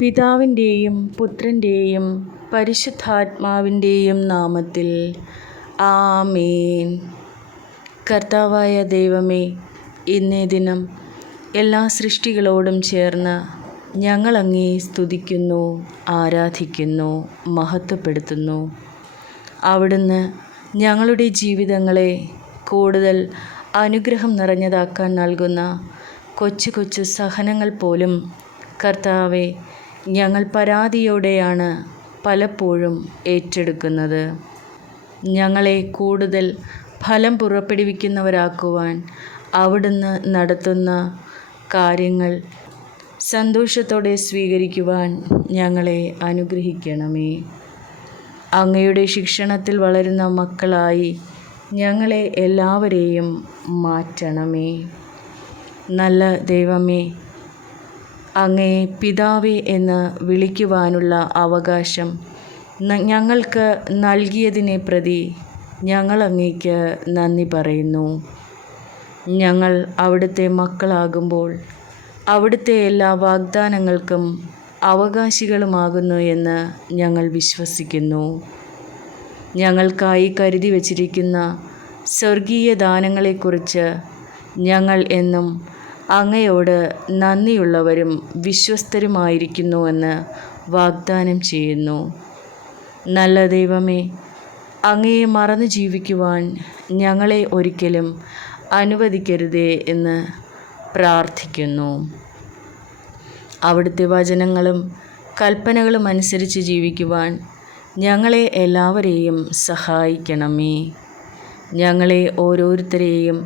പിതാവിൻ്റെയും പുത്രൻ്റെയും പരിശുദ്ധാത്മാവിൻ്റെയും നാമത്തിൽ ആമേൻ. കർത്താവായ ദൈവമേ, ഇന്നേ ദിനം എല്ലാ സൃഷ്ടികളോടും ചേർന്ന് ഞങ്ങൾ അങ്ങേ സ്തുതിക്കുന്നു, ആരാധിക്കുന്നു, മഹത്വപ്പെടുത്തുന്നു. അവിടുന്ന് ഞങ്ങളുടെ ജീവിതങ്ങളെ കൂടുതൽ അനുഗ്രഹം നിറഞ്ഞതാക്കാൻ നൽകുന്ന കൊച്ചു കൊച്ചു സഹനങ്ങൾ പോലും കർത്താവെ, ഞങ്ങൾ പരാതിയോടെയാണ് പലപ്പോഴും ഏറ്റെടുക്കുന്നത്. ഞങ്ങളെ കൂടുതൽ ഫലം പുറപ്പെടുവിക്കുന്നവരാക്കുവാൻ അവിടുന്ന് നടത്തുന്ന കാര്യങ്ങൾ സന്തോഷത്തോടെ സ്വീകരിക്കുവാൻ ഞങ്ങളെ അനുഗ്രഹിക്കണമേ. അങ്ങയുടെ ശിക്ഷണത്തിൽ വളരുന്ന മക്കളായി ഞങ്ങളെ എല്ലാവരെയും മാറ്റണമേ. നല്ല ദൈവമേ, അങ്ങേ പിതാവേ എന്ന് വിളിക്കുവാനുള്ള അവകാശം ഞങ്ങൾക്ക് നൽകിയതിനെ പ്രതി ഞങ്ങൾ അങ്ങേക്ക് നന്ദി പറയുന്നു. ഞങ്ങൾ അവിടുത്തെ മക്കളാകുമ്പോൾ അവിടുത്തെ എല്ലാ വാഗ്ദാനങ്ങൾക്കും അവകാശികളുമാകുന്നു എന്ന് ഞങ്ങൾ വിശ്വസിക്കുന്നു. ഞങ്ങൾക്കായി കരുതി വച്ചിരിക്കുന്ന സ്വർഗീയ ദാനങ്ങളെക്കുറിച്ച് ഞങ്ങൾ എന്നും അങ്ങയോട് നന്ദിയുള്ളവരും വിശ്വസ്തരുമായിരിക്കുന്നുവെന്ന് വാഗ്ദാനം ചെയ്യുന്നു. നല്ല ദൈവമേ, അങ്ങയെ മറന്നു ജീവിക്കുവാൻ ഞങ്ങളെ ഒരിക്കലും അനുവദിക്കരുതേ എന്ന് പ്രാർത്ഥിക്കുന്നു. അവിടുത്തെ വചനങ്ങളും കൽപ്പനകളും അനുസരിച്ച് ജീവിക്കുവാൻ ഞങ്ങളെ എല്ലാവരെയും സഹായിക്കണമേ. ഞങ്ങളെ ഓരോരുത്തരെയും,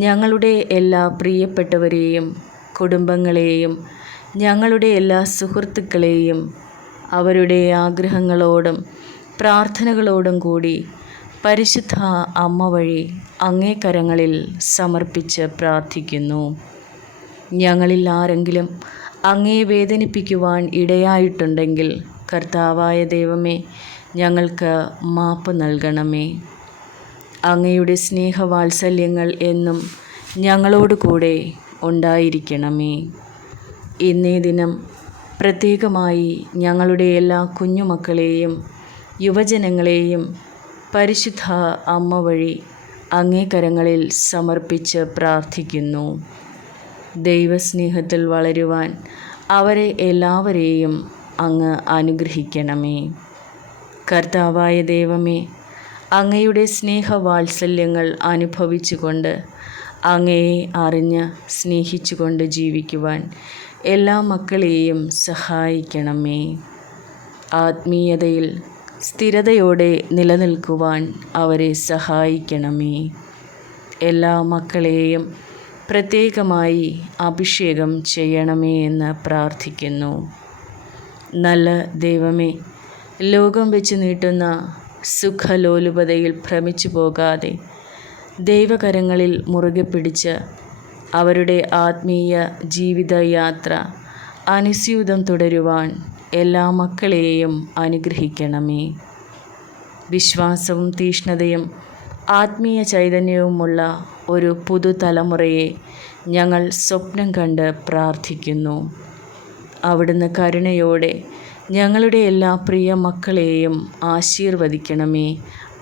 ഞങ്ങളുടെ എല്ലാ പ്രിയപ്പെട്ടവരെയും, കുടുംബങ്ങളെയും, ഞങ്ങളുടെ എല്ലാ സുഹൃത്തുക്കളെയും അവരുടെ ആഗ്രഹങ്ങളോടും പ്രാർത്ഥനകളോടും കൂടി പരിശുദ്ധ അമ്മ വഴി അങ്ങേ കരങ്ങളിൽ സമർപ്പിച്ച് പ്രാർത്ഥിക്കുന്നു. ഞങ്ങളിൽ ആരെങ്കിലും അങ്ങയെ വേദനിപ്പിക്കുവാൻ ഇടയായിട്ടുണ്ടെങ്കിൽ കർത്താവായ ദൈവമേ, ഞങ്ങൾക്ക് മാപ്പ് നൽകണമേ. അങ്ങയുടെ സ്നേഹവാത്സല്യങ്ങൾ എന്നും ഞങ്ങളോട് കൂടെ ഉണ്ടായിരിക്കണമേ. ഇന്നേ ദിനം പ്രത്യേകമായി ഞങ്ങളുടെ എല്ലാ കുഞ്ഞുമക്കളെയും യുവജനങ്ങളെയും പരിശുദ്ധ അമ്മ വഴി അങ്ങേ കരങ്ങളിൽ സമർപ്പിച്ച് പ്രാർത്ഥിക്കുന്നു. ദൈവസ്നേഹത്തിൽ വളരുവാൻ അവരെ എല്ലാവരെയും അങ്ങ് അനുഗ്രഹിക്കണമേ. കർത്താവായ ദൈവമേ, അങ്ങയുടെ സ്നേഹവാത്സല്യങ്ങൾ അനുഭവിച്ചുകൊണ്ട് അങ്ങയെ അറിഞ്ഞ് സ്നേഹിച്ചുകൊണ്ട് ജീവിക്കുവാൻ എല്ലാ മക്കളെയും സഹായിക്കണമേ. ആത്മീയതയിൽ സ്ഥിരതയോടെ നിലനിൽക്കുവാൻ അവരെ സഹായിക്കണമേ. എല്ലാ മക്കളെയും പ്രത്യേകമായി അഭിഷേകം ചെയ്യണമേ എന്ന് പ്രാർത്ഥിക്കുന്നു. നല്ല ദൈവമേ, ലോകം വെച്ച് നീട്ടുന്ന സുഖലോലുപതയിൽ ഭ്രമിച്ചു പോകാതെ ദൈവകരങ്ങളിൽ മുറുകെ പിടിച്ച് അവരുടെ ആത്മീയ ജീവിതയാത്ര അനുസ്യൂതം തുടരുവാൻ എല്ലാ മക്കളെയും അനുഗ്രഹിക്കണമേ. വിശ്വാസവും തീഷ്ണതയും ആത്മീയ ചൈതന്യവുമുള്ള ഒരു പുതുതലമുറയെ ഞങ്ങൾ സ്വപ്നം കണ്ട് പ്രാർത്ഥിക്കുന്നു. അവിടുന്ന് കരുണയോടെ ഞങ്ങളുടെ എല്ലാ പ്രിയ മക്കളെയും ആശീർവദിക്കണമേ,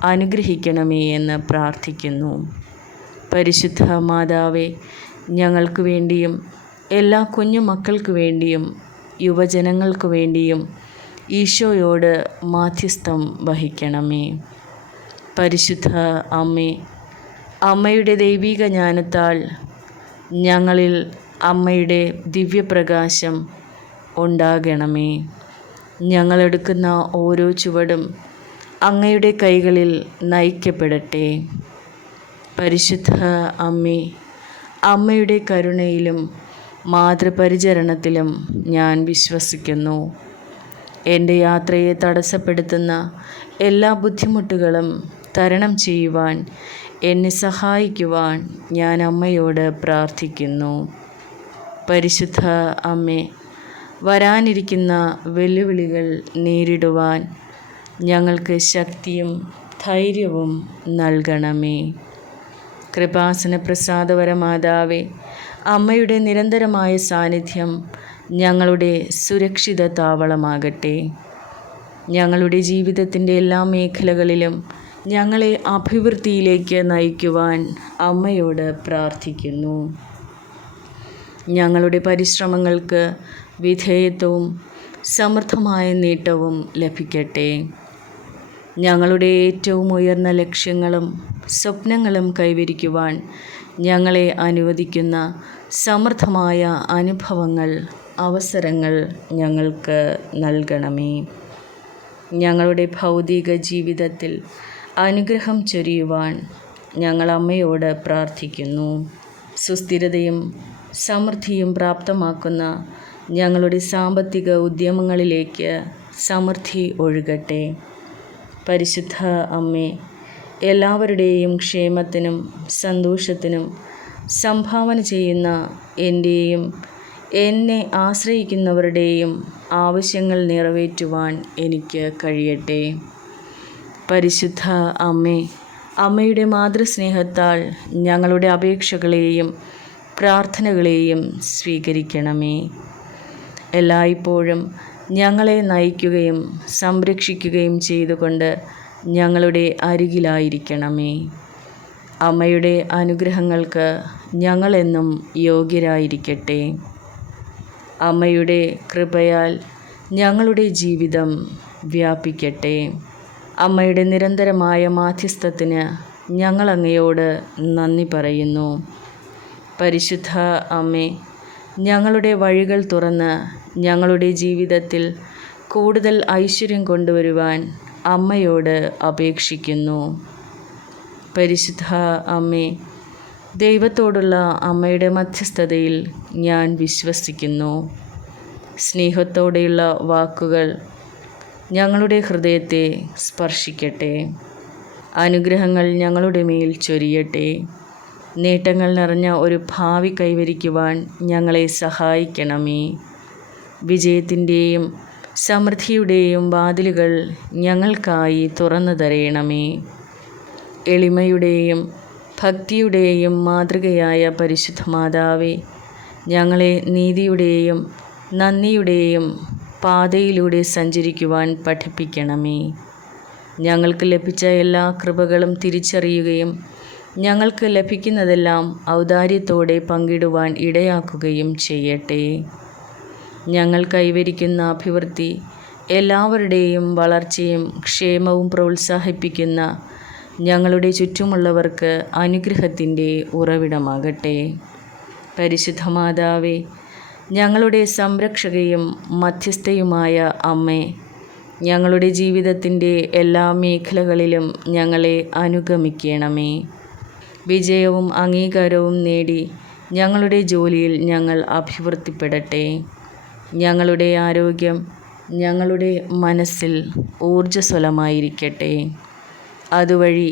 അനുഗ്രഹിക്കണമേ എന്ന് പ്രാർത്ഥിക്കുന്നു. പരിശുദ്ധ മാതാവേ, ഞങ്ങൾക്ക് വേണ്ടിയും എല്ലാ കുഞ്ഞു മക്കൾക്ക് വേണ്ടിയും യുവജനങ്ങൾക്ക് വേണ്ടിയും ഈശോയോട് മാധ്യസ്ഥം വഹിക്കണമേ. പരിശുദ്ധ അമ്മേ, അമ്മയുടെ ദൈവിക ജ്ഞാനത്താൽ ഞങ്ങളിൽ അമ്മയുടെ ദിവ്യപ്രകാശം ഉണ്ടാകണമേ. ഞങ്ങളെടുക്കുന്ന ഓരോ ചുവടും അങ്ങയുടെ കൈകളിൽ നയിക്കപ്പെടട്ടെ. പരിശുദ്ധ അമ്മേ, അമ്മയുടെ കരുണയിലും മാതൃപരിചരണത്തിലും ഞാൻ വിശ്വസിക്കുന്നു. എൻ്റെ യാത്രയെ തടസ്സപ്പെടുത്തുന്ന എല്ലാ ബുദ്ധിമുട്ടുകളും തരണം ചെയ്യുവാൻ എന്നെ സഹായിക്കുവാൻ ഞാൻ അമ്മയോട് പ്രാർത്ഥിക്കുന്നു. പരിശുദ്ധ അമ്മേ, വരാനിരിക്കുന്ന വെല്ലുവിളികൾ നേരിടുവാൻ ഞങ്ങൾക്ക് ശക്തിയും ധൈര്യവും നൽകണമേ. കൃപാസന പ്രസാദവര മാതാവേ, അമ്മയുടെ നിരന്തരമായ സാന്നിധ്യം ഞങ്ങളുടെ സുരക്ഷിത താവളമാകട്ടെ. ഞങ്ങളുടെ ജീവിതത്തിൻ്റെ എല്ലാ മേഖലകളിലും ഞങ്ങളെ അഭിവൃദ്ധിയിലേക്ക് നയിക്കുവാൻ അമ്മയോട് പ്രാർത്ഥിക്കുന്നു. ഞങ്ങളുടെ പരിശ്രമങ്ങൾക്ക് വിധേയത്വവും സമൃദ്ധമായ നേട്ടവും ലഭിക്കട്ടെ. ഞങ്ങളുടെ ഏറ്റവും ഉയർന്ന ലക്ഷ്യങ്ങളും സ്വപ്നങ്ങളും കൈവരിക്കുവാൻ ഞങ്ങളെ അനുവദിക്കുന്ന സമൃദ്ധമായ അനുഭവങ്ങൾ, അവസരങ്ങൾ ഞങ്ങൾക്ക് നൽകണമേ. ഞങ്ങളുടെ ഭൗതിക ജീവിതത്തിൽ അനുഗ്രഹം ചൊരിയുവാൻ ഞങ്ങൾ അമ്മയോട് പ്രാർത്ഥിക്കുന്നു. സുസ്ഥിരതയും സമൃദ്ധിയും പ്രാപ്തമാക്കുന്ന ഞങ്ങളുടെ സാമ്പത്തിക ഉദ്യമങ്ങളിലേക്ക് സമൃദ്ധി ഒഴുകട്ടെ. പരിശുദ്ധ അമ്മേ, എല്ലാവരുടെയും ക്ഷേമത്തിനും സന്തോഷത്തിനും സംഭാവന ചെയ്യുന്ന എൻ്റെയും എന്നെ ആശ്രയിക്കുന്നവരുടെയും ആവശ്യങ്ങൾ നിറവേറ്റുവാൻ എനിക്ക് കഴിയട്ടെ. പരിശുദ്ധ അമ്മേ, അമ്മയുടെ മാതൃസ്നേഹത്താൽ ഞങ്ങളുടെ അപേക്ഷകളെയും പ്രാർത്ഥനകളെയും സ്വീകരിക്കണമേ. എല്ലായ്പ്പോഴും ഞങ്ങളെ നയിക്കുകയും സംരക്ഷിക്കുകയും ചെയ്തുകൊണ്ട് ഞങ്ങളുടെ അരികിലായിരിക്കണമേ. അമ്മയുടെ അനുഗ്രഹങ്ങൾക്ക് ഞങ്ങളെന്നും യോഗ്യരായിരിക്കട്ടെ. അമ്മയുടെ കൃപയാൽ ഞങ്ങളുടെ ജീവിതം വ്യാപിക്കട്ടെ. അമ്മയുടെ നിരന്തരമായ മാധ്യസ്ഥത്തിന് ഞങ്ങൾ അങ്ങയോട് നന്ദി പറയുന്നു. പരിശുദ്ധ അമ്മേ, ഞങ്ങളുടെ വഴികൾ തുറന്ന് ഞങ്ങളുടെ ജീവിതത്തിൽ കൂടുതൽ ഐശ്വര്യം കൊണ്ടുവരുവാൻ അമ്മയോട് അപേക്ഷിക്കുന്നു. പരിശുദ്ധ അമ്മേ, ദൈവത്തോടുള്ള അമ്മയുടെ മധ്യസ്ഥതയിൽ ഞാൻ വിശ്വസിക്കുന്നു. സ്നേഹത്തോടെയുള്ള വാക്കുകൾ ഞങ്ങളുടെ ഹൃദയത്തെ സ്പർശിക്കട്ടെ. അനുഗ്രഹങ്ങൾ ഞങ്ങളുടെ മേൽ ചൊരിയട്ടെ. നേട്ടങ്ങൾ നിറഞ്ഞ ഒരു ഭാവി കൈവരിക്കുവാൻ ഞങ്ങളെ സഹായിക്കണമേ. വിജയത്തിൻ്റെയും സമൃദ്ധിയുടെയും വാതിലുകൾ ഞങ്ങൾക്കായി തുറന്നു തരയണമേ. എളിമയുടെയും ഭക്തിയുടെയും മാതൃകയായ പരിശുദ്ധ മാതാവേ, ഞങ്ങളെ നീതിയുടെയും നന്ദിയുടെയും പാതയിലൂടെ സഞ്ചരിക്കുവാൻ പഠിപ്പിക്കണമേ. ഞങ്ങൾക്ക് ലഭിച്ച എല്ലാ കൃപകളും തിരിച്ചറിയുകയും ഞങ്ങൾക്ക് ലഭിക്കുന്നതെല്ലാം ഔദാര്യത്തോടെ പങ്കിടുവാൻ ഇടയാക്കുകയും ചെയ്യട്ടെ. ഞങ്ങൾ കൈവരിക്കുന്ന അഭിവൃദ്ധി എല്ലാവരുടെയും വളർച്ചയും ക്ഷേമവും പ്രോത്സാഹിപ്പിക്കുന്ന ഞങ്ങളുടെ ചുറ്റുമുള്ളവർക്ക് അനുഗ്രഹത്തിൻ്റെ ഉറവിടമാകട്ടെ. പരിശുദ്ധ മാതാവേ, ഞങ്ങളുടെ സംരക്ഷകയും മധ്യസ്ഥയുമായ അമ്മേ, ഞങ്ങളുടെ ജീവിതത്തിൻ്റെ എല്ലാ മേഖലകളിലും ഞങ്ങളെ അനുഗമിക്കണമേ. വിജയവും അംഗീകാരവും നേടി ഞങ്ങളുടെ ജോലിയിൽ ഞങ്ങൾ അഭിവൃദ്ധിപ്പെടട്ടെ. ഞങ്ങളുടെ ആരോഗ്യം ഞങ്ങളുടെ മനസ്സിൽ ഊർജ്ജസ്വലമായിരിക്കട്ടെ. അതുവഴി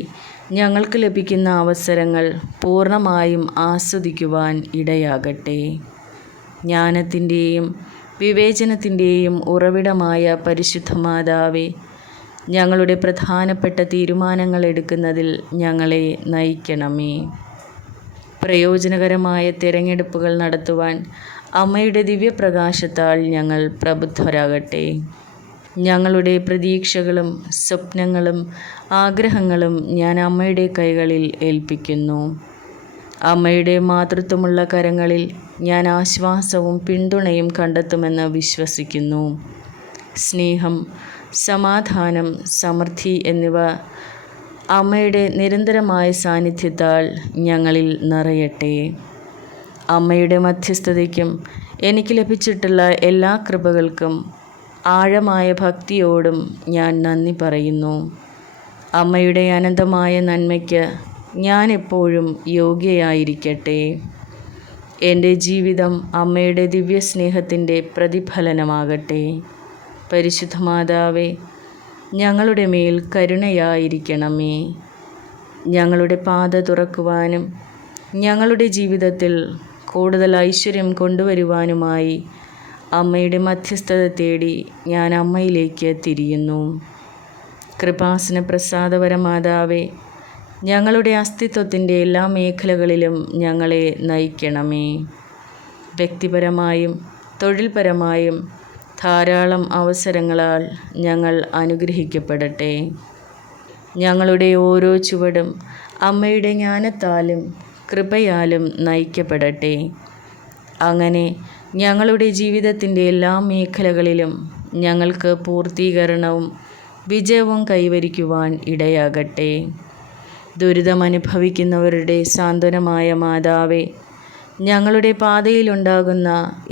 ഞങ്ങൾക്ക് ലഭിക്കുന്ന അവസരങ്ങൾ പൂർണ്ണമായും ആസ്വദിക്കുവാൻ ഇടയാകട്ടെ. ജ്ഞാനത്തിൻ്റെയും വിവേചനത്തിൻ്റെയും ഉറവിടമായ പരിശുദ്ധ മാതാവേ, ഞങ്ങളുടെ പ്രധാനപ്പെട്ട തീരുമാനങ്ങൾ എടുക്കുന്നതിൽ ഞങ്ങളെ നയിക്കണമേ. പ്രയോജനകരമായ തിരഞ്ഞെടുപ്പുകൾ നടത്തുവാൻ അമ്മയുടെ ദിവ്യപ്രകാശത്താൽ ഞങ്ങൾ പ്രബുദ്ധരാകട്ടെ. ഞങ്ങളുടെ പ്രതീക്ഷകളും സ്വപ്നങ്ങളും ആഗ്രഹങ്ങളും ഞാൻ അമ്മയുടെ കൈകളിൽ ഏൽപ്പിക്കുന്നു. അമ്മയുടെ മാതൃത്വമുള്ള കരങ്ങളിൽ ഞാൻ ആശ്വാസവും പിന്തുണയും കണ്ടെത്തുമെന്ന് വിശ്വസിക്കുന്നു. സ്നേഹം, സമാധാനം, സമൃദ്ധി എന്നിവ അമ്മയുടെ നിരന്തരമായ സാന്നിധ്യത്താൽ ഞങ്ങളിൽ നിറയട്ടെ. അമ്മയുടെ മധ്യസ്ഥതയ്ക്കും എനിക്ക് ലഭിച്ചിട്ടുള്ള എല്ലാ കൃപകൾക്കും ആഴമായ ഭക്തിയോടും ഞാൻ നന്ദി പറയുന്നു. അമ്മയുടെ അനന്തമായ നന്മയ്ക്ക് ഞാൻ എപ്പോഴും യോഗ്യയായിരിക്കട്ടെ. എൻ്റെ ജീവിതം അമ്മയുടെ ദിവ്യസ്നേഹത്തിൻ്റെ പ്രതിഫലനമാകട്ടെ. പരിശുദ്ധ മാതാവേ, ഞങ്ങളുടെ മേൽ കരുണയായിരിക്കണമേ. ഞങ്ങളുടെ പാത തുറക്കുവാനും ഞങ്ങളുടെ ജീവിതത്തിൽ കൂടുതൽ ഐശ്വര്യം കൊണ്ടുവരുവാനുമായി അമ്മയുടെ മധ്യസ്ഥത തേടി ഞാൻ അമ്മയിലേക്ക് തിരിയുന്നു. കൃപാസന പ്രസാദപര മാതാവേ, ഞങ്ങളുടെ അസ്തിത്വത്തിൻ്റെ എല്ലാ മേഖലകളിലും ഞങ്ങളെ നയിക്കണമേ. വ്യക്തിപരമായും തൊഴിൽപരമായും ധാരാളം അവസരങ്ങളാൽ ഞങ്ങൾ അനുഗ്രഹിക്കപ്പെടട്ടെ. ഞങ്ങളുടെ ഓരോ ചുവടും അമ്മയുടെ ജ്ഞാനത്താലും കൃപയാലും നയിക്കപ്പെടട്ടെ. അങ്ങനെ ഞങ്ങളുടെ ജീവിതത്തിൻ്റെ എല്ലാ മേഖലകളിലും ഞങ്ങൾക്ക് പൂർത്തീകരണവും വിജയവും കൈവരിക്കുവാൻ ഇടയാകട്ടെ. ദുരിതമനുഭവിക്കുന്നവരുടെ സാന്ത്വനമായ മാതാവേ, ഞങ്ങളുടെ പാതയിലുണ്ടാകുന്ന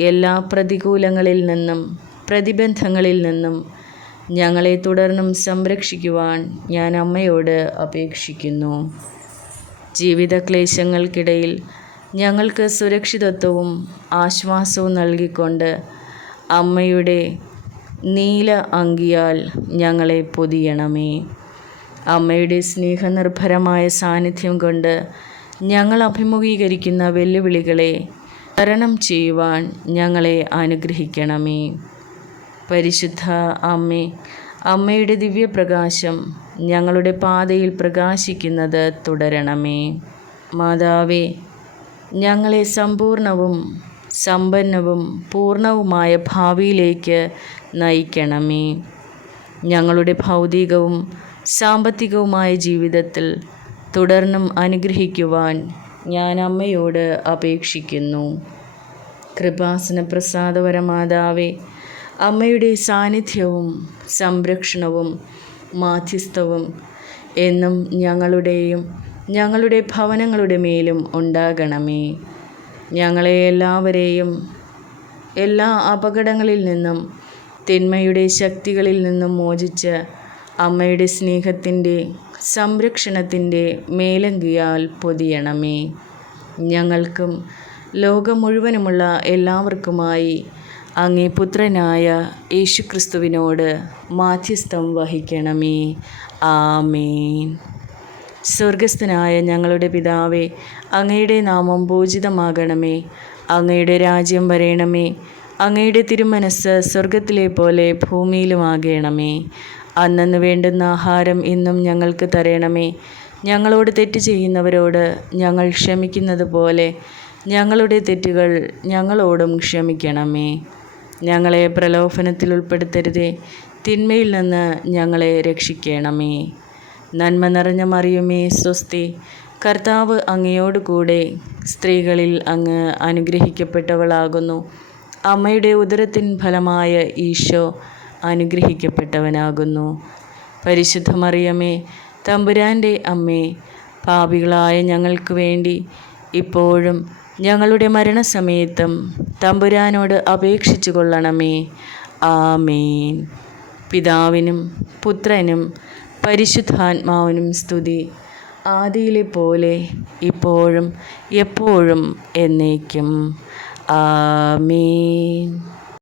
എല്ലാ പ്രതികൂലങ്ങളിൽ നിന്നും പ്രതിബന്ധങ്ങളിൽ നിന്നും ഞങ്ങളെ തുടർന്നും സംരക്ഷിക്കുവാൻ ഞാൻ അമ്മയോട് അപേക്ഷിക്കുന്നു. ജീവിതക്ലേശങ്ങൾക്കിടയിൽ ഞങ്ങൾക്ക് സുരക്ഷിതത്വവും ആശ്വാസവും നൽകിക്കൊണ്ട് അമ്മയുടെ നീല അങ്കിയാൽ ഞങ്ങളെ പൊതിയണമേ. അമ്മയുടെ സ്നേഹനിർഭരമായ സാന്നിധ്യം കൊണ്ട് ഞങ്ങൾ അഭിമുഖീകരിക്കുന്ന വെല്ലുവിളികളെ തരണം ചെയ്യുവാൻ ഞങ്ങളെ അനുഗ്രഹിക്കണമേ. പരിശുദ്ധ അമ്മേ, അമ്മയുടെ ദിവ്യപ്രകാശം ഞങ്ങളുടെ പാതയിൽ പ്രകാശിക്കുന്നത് തുടരണമേ. മാതാവേ, ഞങ്ങളെ സമ്പൂർണവും സമ്പന്നവും പൂർണ്ണവുമായ ഭാവിയിലേക്ക് നയിക്കണമേ. ഞങ്ങളുടെ ഭൗതികവും സാമ്പത്തികവുമായ ജീവിതത്തിൽ തുടർന്നും അനുഗ്രഹിക്കുവാൻ ഞാൻ അമ്മയോട് അപേക്ഷിക്കുന്നു. കൃപാസന പ്രസാദപരമാതാവേ, അമ്മയുടെ സാന്നിധ്യവും സംരക്ഷണവും മാധ്യസ്ഥവും എന്നും ഞങ്ങളുടെയും ഞങ്ങളുടെ ഭവനങ്ങളുടെ മേലും ഉണ്ടാകണമേ. ഞങ്ങളെ എല്ലാവരെയും എല്ലാ അപകടങ്ങളിൽ നിന്നും തിന്മയുടെ ശക്തികളിൽ നിന്നും മോചിച്ച് അമ്മയുടെ സ്നേഹത്തിൻ്റെ സംരക്ഷണത്തിൻ്റെ മേലങ്കിയാൽ പൊതിയണമേ. ഞങ്ങൾക്കും ലോകം മുഴുവനുമുള്ള എല്ലാവർക്കുമായി അങ്ങേ പുത്രനായ യേശുക്രിസ്തുവിനോട് മാധ്യസ്ഥം വഹിക്കണമേ. ആമേൻ. സ്വർഗസ്ഥനായ ഞങ്ങളുടെ പിതാവേ, അങ്ങയുടെ നാമം പൂജിതമാകണമേ. അങ്ങയുടെ രാജ്യം വരേണമേ. അങ്ങയുടെ തിരുമനസ്സ് സ്വർഗത്തിലെ പോലെ ഭൂമിയിലുമാകണമേ. അന്നന്ന് വേണ്ടുന്ന ആഹാരം ഇന്നും ഞങ്ങൾക്ക് തരണമേ. ഞങ്ങളോട് തെറ്റ് ചെയ്യുന്നവരോട് ഞങ്ങൾ ക്ഷമിക്കുന്നത് പോലെ ഞങ്ങളുടെ തെറ്റുകൾ ഞങ്ങളോടും ക്ഷമിക്കണമേ. ഞങ്ങളെ പ്രലോഭനത്തിൽ ഉൾപ്പെടുത്തരുതേ, തിന്മയിൽ നിന്ന് ഞങ്ങളെ രക്ഷിക്കണമേ. നന്മ നിറഞ്ഞ മറിയമേ, സ്വസ്തി, കർത്താവ് അങ്ങയോട് കൂടെ സ്ത്രീകളിൽ അങ്ങ് അനുഗ്രഹിക്കപ്പെട്ടവളാകുന്നു. അമ്മയുടെ ഉദരത്തിൻ ഫലമായ ഈശോ അനുഗ്രഹിക്കപ്പെട്ടവനാകുന്നു. പരിശുദ്ധ മറിയമേ, തമ്പുരാൻ്റെ അമ്മേ, പാപികളായ ഞങ്ങൾക്ക് വേണ്ടി ഇപ്പോഴും ഞങ്ങളുടെ മരണസമയത്തും തമ്പുരാനോട് അപേക്ഷിച്ചു കൊള്ളണമേ. ആമേൻ. പിതാവിനും പുത്രനും പരിശുദ്ധാത്മാവിനും സ്തുതി, ആദിയിലെ പോലെ ഇപ്പോഴും എപ്പോഴും എന്നേക്കും. ആമേൻ.